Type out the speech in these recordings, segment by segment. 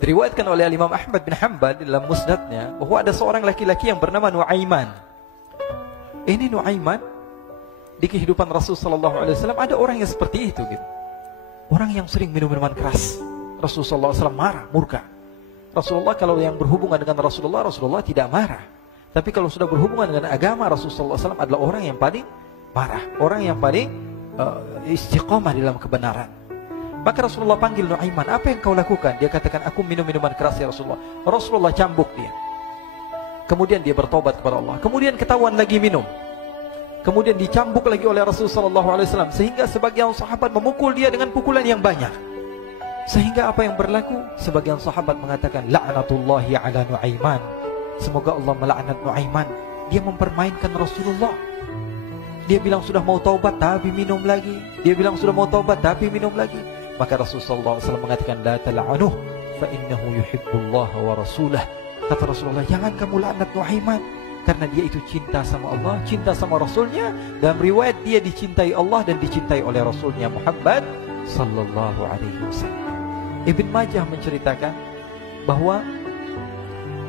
Diriwayatkan oleh Imam Ahmad bin Hanbal dalam musnadnya bahwa ada seorang laki-laki yang bernama Nuaiman. Ini Nuaiman di kehidupan Rasul sallallahu alaihi wasallam ada orang yang seperti itu gitu. Orang yang sering minum minuman keras. Rasul sallallahu alaihi wasallam marah, murka. Rasulullah kalau yang berhubungan dengan Rasulullah tidak marah. Tapi kalau sudah berhubungan dengan agama, Rasul sallallahu alaihi wasallam adalah orang yang paling marah, orang yang paling istiqamah dalam kebenaran. Maka Rasulullah panggil Nuaiman, apa yang kau lakukan? Dia katakan, aku minum minuman keras ya Rasulullah. Rasulullah cambuk dia. Kemudian dia bertobat kepada Allah. Kemudian ketahuan lagi minum. Kemudian dicambuk lagi oleh Rasulullah SAW. Sehingga sebagian sahabat memukul dia dengan pukulan yang banyak. Sehingga apa yang berlaku? Sebagian sahabat mengatakan, la'natullahi ala Nuaiman. Semoga Allah melaknat Nuaiman. Dia mempermainkan Rasulullah. Dia bilang sudah mau taubat tapi minum lagi. Dia bilang sudah mau taubat tapi minum lagi. Maka Rasulullah SAW mengatakan, la tal'anuh fa innahu yuhibbullah wa rasulah. Kata Rasulullah, jangan kamu laknat Nuaiman, karena dia itu cinta sama Allah, cinta sama Rasulnya. Dalam riwayat dia dicintai Allah dan dicintai oleh Rasulnya Muhammad sallallahu alaihi wasallam. Ibn Majah menceritakan bahwa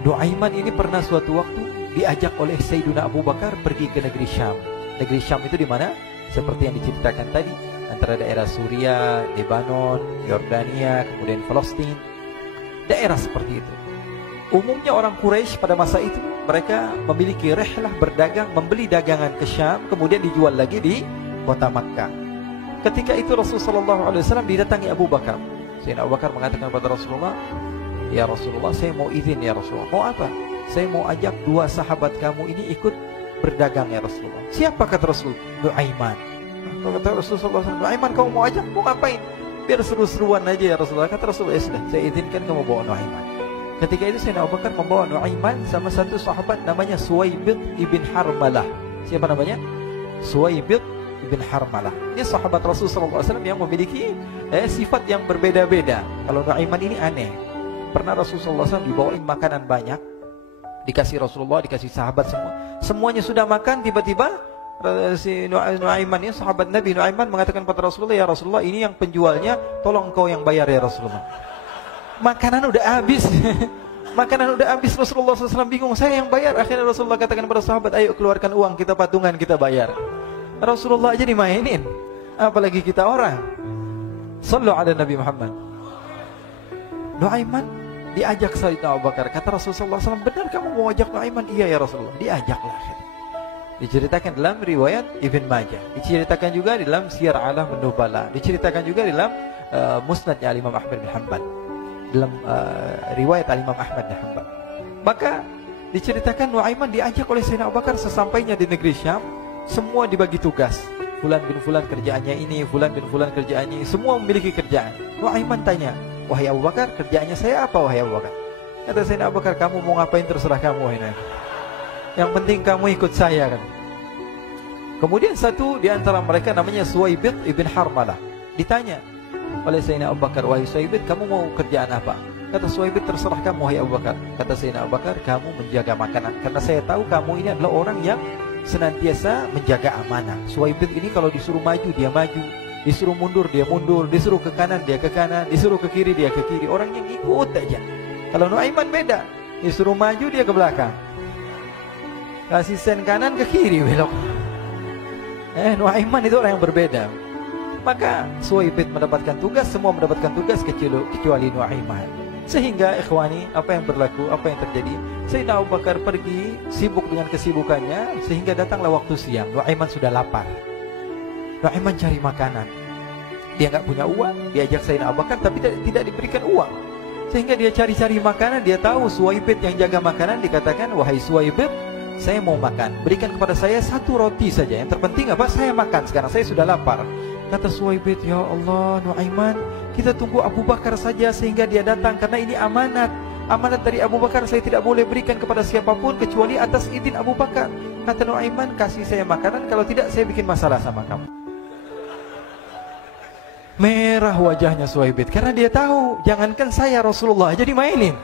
Nuaiman ini pernah suatu waktu diajak oleh Sayyidina Abu Bakar pergi ke negeri Syam. Negeri Syam itu di mana? Seperti yang diceritakan tadi, antara daerah Suriah, Lebanon, Yordania, kemudian Palestina. Daerah seperti itu. Umumnya orang Quraisy pada masa itu mereka memiliki rihlah berdagang, membeli dagangan ke Syam, kemudian dijual lagi di kota Makkah. Ketika itu Rasulullah SAW didatangi Abu Bakar. Sayyidina Abu Bakar mengatakan kepada Rasulullah, ya Rasulullah, saya mau izin ya Rasulullah. Mau apa? Saya mau ajak dua sahabat kamu ini ikut berdagang ya Rasulullah. Siapa kata Rasul? Nuaiman. Kata Rasulullah, Nuaiman kamu mau ajak? Mau ngapain? Biar seru-seruan aja ya Rasulullah. Kata Rasulullah, ya sudah, saya izinkan kamu bawa Nuaiman. Ketika itu Sayyidina Abu Bakar membawa Nuaiman sama satu sahabat namanya Suwaibid ibn Harmalah. Siapa namanya? Suwaibid ibn Harmalah. Ini sahabat Rasulullah SAW yang memiliki sifat yang berbeda-beda. Kalau Nuaiman ini aneh. Pernah Rasulullah SAW dibawain makanan banyak, dikasih Rasulullah, dikasih sahabat semua. Semuanya sudah makan, tiba-tiba si Nuaiman ini, sahabat Nabi Nuaiman mengatakan kepada Rasulullah, ya Rasulullah, ini yang penjualnya, tolong kau yang bayar ya Rasulullah. Makanan udah habis. Makanan udah habis. Rasulullah SAW bingung, saya yang bayar. Akhirnya Rasulullah katakan kepada sahabat, ayo keluarkan uang, kita patungan, kita bayar. Rasulullah aja dimainin, apalagi kita orang. Sallu ala Nabi Muhammad. Nuaiman diajak Sayyidina Abu Bakar. Kata Rasulullah SAW, benar kamu mau ajak Nuaiman? Iya ya Rasulullah. Diajaklah. Diceritakan dalam riwayat Ibn Majah. Diceritakan juga dalam Siyar A'lam Nubala. Diceritakan juga dalam musnadnya Imam Ahmad bin Hanbal. Dalam riwayat Imam Ahmad bin Hanbal. Maka diceritakan Nuaiman diajak oleh Sayyidina Abu Bakar. Sesampainya di negeri Syam, semua dibagi tugas. Fulan bin Fulan kerjaannya ini, Fulan bin Fulan kerjaannya ini. Semua memiliki kerjaan. Nuaiman tanya, wahai Abu Bakar, kerjaannya saya apa wahai Abu Bakar? Kata Sayyidina Abu Bakar, kamu mau ngapain terserah kamu ini. Yang penting kamu ikut saya kan. Kemudian satu di antara mereka namanya Suwaibid ibn Harmalah. Ditanya oleh Sayyidina Abu Bakar, wahai Suwaibid, kamu mau kerjaan apa? Kata Suwaibid, terserah kamu wahai Abu Bakar. Kata Sayyidina Abu Bakar, kamu menjaga makanan, karena saya tahu kamu ini adalah orang yang senantiasa menjaga amanah. Suwaibid ini kalau disuruh maju dia maju, disuruh mundur dia mundur, disuruh ke kanan dia ke kanan, disuruh ke kiri dia ke kiri. Orang yang ikut aja. Kalau Nuaiman beda, disuruh maju dia ke belakang, kasih sen kanan ke kiri belok. Nuaiman itu orang yang berbeda. Maka Suwaibid mendapatkan tugas, semua mendapatkan tugas kecuali Nuaiman. Sehingga ikhwani, apa yang berlaku, apa yang terjadi? Sayyidina Abu Bakar pergi sibuk dengan kesibukannya, sehingga datanglah waktu siang. Nuaiman sudah lapar. Nuaiman cari makanan. Dia nggak punya uang, diajak Sayyidina Abu Bakar tapi tidak diberikan uang. Sehingga dia cari-cari makanan, dia tahu Suwaibid yang jaga makanan, dikatakan, wahai Suwaibid, saya mau makan, berikan kepada saya satu roti saja. Yang terpenting apa? Saya makan sekarang, saya sudah lapar. Kata Suwaibid, ya Allah Nuaiman, kita tunggu Abu Bakar saja sehingga dia datang, karena ini amanat. Amanat dari Abu Bakar, saya tidak boleh berikan kepada siapapun kecuali atas izin Abu Bakar. Kata Nuaiman, kasih saya makanan, kalau tidak saya bikin masalah sama kamu. Merah wajahnya Suwaibid, karena dia tahu, jangankan saya, Rasulullah aja dimainin.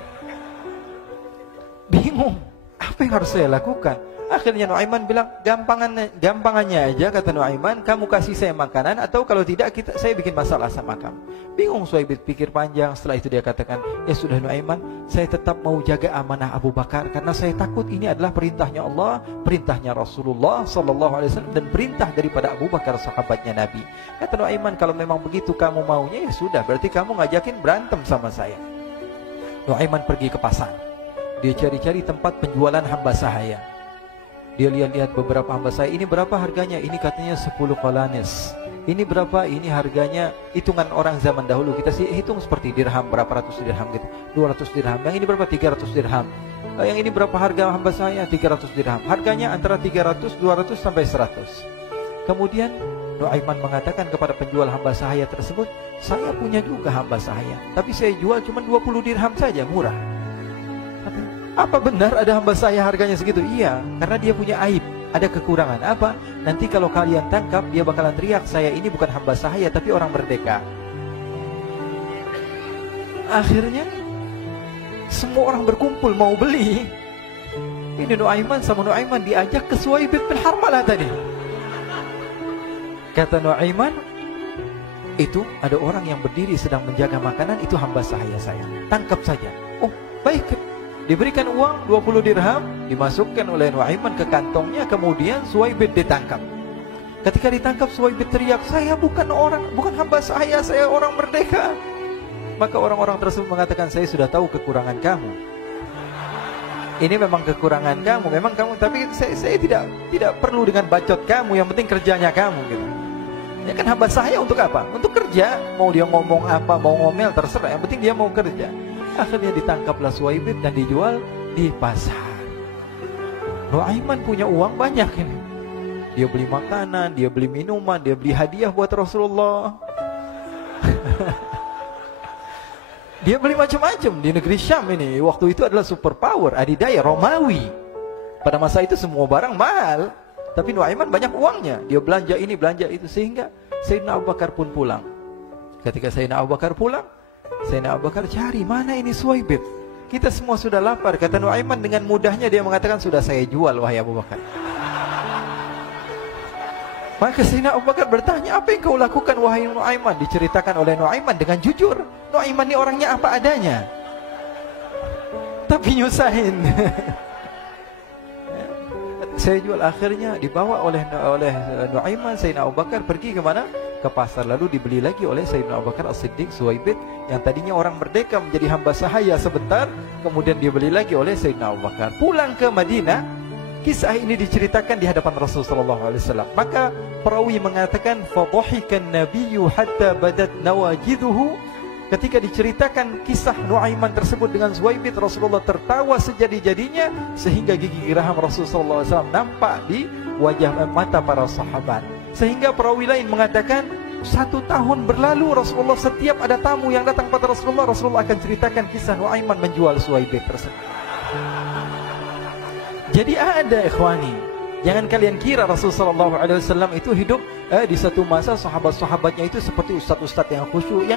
Bingung, apa yang harus saya lakukan? Akhirnya Nuaiman bilang, gampangannya aja, kata Nuaiman, kamu kasih saya makanan, atau kalau tidak saya bikin masalah sama kamu. Bingung Suhaib pikir panjang. Setelah itu dia katakan, ya sudah Nuaiman, saya tetap mau jaga amanah Abu Bakar, karena saya takut ini adalah perintahnya Allah, perintahnya Rasulullah SAW, dan perintah daripada Abu Bakar sahabatnya Nabi. Kata Nuaiman, kalau memang begitu kamu maunya, ya sudah, berarti kamu ngajakin berantem sama saya. Nuaiman pergi ke pasar. Dia cari-cari tempat penjualan hamba sahaya. Dia lihat-lihat beberapa hamba sahaya. Ini berapa harganya? Ini katanya 10 qalanis. Ini berapa? Ini harganya, hitungan orang zaman dahulu. Kita sih hitung seperti dirham, berapa ratus dirham gitu. 200 dirham. Yang ini berapa? 300 dirham. Yang ini berapa harga hamba sahaya? 300 dirham. Harganya antara 300, 200 sampai 100. Kemudian Nuaiman mengatakan kepada penjual hamba sahaya tersebut, saya punya juga hamba sahaya, tapi saya jual cuma 20 dirham saja, murah. Apa benar ada hamba saya harganya segitu? Iya, karena dia punya aib, ada kekurangan. Apa? Nanti kalau kalian tangkap, dia bakalan teriak, saya ini bukan hamba sahaya, tapi orang merdeka. Akhirnya semua orang berkumpul mau beli. Ini Nuaiman sama Nuaiman diajak ke Suhaib bin Harmalah tadi. Kata Nuaiman, itu ada orang yang berdiri sedang menjaga makanan, itu hamba sahaya saya, tangkap saja. Oh baik. Diberikan uang 20 dirham, dimasukkan oleh Nuaiman ke kantongnya, kemudian Suhaib ditangkap. Ketika ditangkap, Suhaib teriak, saya bukan hamba saya orang merdeka. Maka orang-orang tersebut mengatakan, saya sudah tahu kekurangan kamu. Ini memang kekurangan kamu, memang kamu, tapi saya tidak perlu dengan bacot kamu, yang penting kerjanya kamu gitu. Ya kan hamba saya untuk apa? Untuk kerja. Mau dia ngomong apa, mau ngomel, terserah, yang penting dia mau kerja. Akhirnya ditangkaplah Suhaib dan dijual di pasar. Nuaiman punya uang banyak ini. Dia beli makanan, dia beli minuman, dia beli hadiah buat Rasulullah. Dia beli macam-macam di negeri Syam ini. Waktu itu adalah superpower, adidaya Romawi. Pada masa itu semua barang mahal, tapi Nuaiman banyak uangnya. Dia belanja ini, belanja itu, sehingga Sayyidina Abu Bakar pun pulang. Ketika Sayyidina Abu Bakar pulang, Sayyidina Abu Bakar cari, mana ini Suhaib? Kita semua sudah lapar. Kata Nuaiman dengan mudahnya dia mengatakan, sudah saya jual wahai Abu Bakar. Maka Sayyidina Abu Bakar bertanya, apa yang kau lakukan wahai Nuaiman? Diceritakan oleh Nuaiman dengan jujur. Nuaiman ini orangnya apa adanya, tapi nyusahin. Saya jual. Akhirnya dibawa oleh Nuaiman, Sayyidina Abu Bakar pergi ke mana? Ke pasar. Lalu dibeli lagi oleh Sayyidina Abu Bakar As-Siddiq Suhaib, yang tadinya orang merdeka menjadi hamba sahaya sebentar, kemudian dibeli lagi oleh Sayyidina Abu Bakar. Pulang ke Madinah, kisah ini diceritakan di hadapan Rasulullah SAW. Maka perawi mengatakan, fadhahikan nabiyyu hatta badat nawajiduhu. Ketika diceritakan kisah Nuaiman tersebut dengan Suhaib, Rasulullah tertawa sejadi-jadinya, sehingga gigi geraham Rasulullah SAW nampak di wajah mata para sahabat. Sehingga perawi lain mengatakan, 1 tahun berlalu Rasulullah, setiap ada tamu yang datang pada Rasulullah akan ceritakan kisah Nuaiman menjual Suhaib tersebut. Jadi ada ikhwani, jangan kalian kira Rasulullah SAW itu hidup di satu masa sahabat-sahabatnya itu seperti ustaz-ustaz yang khusyuk, yang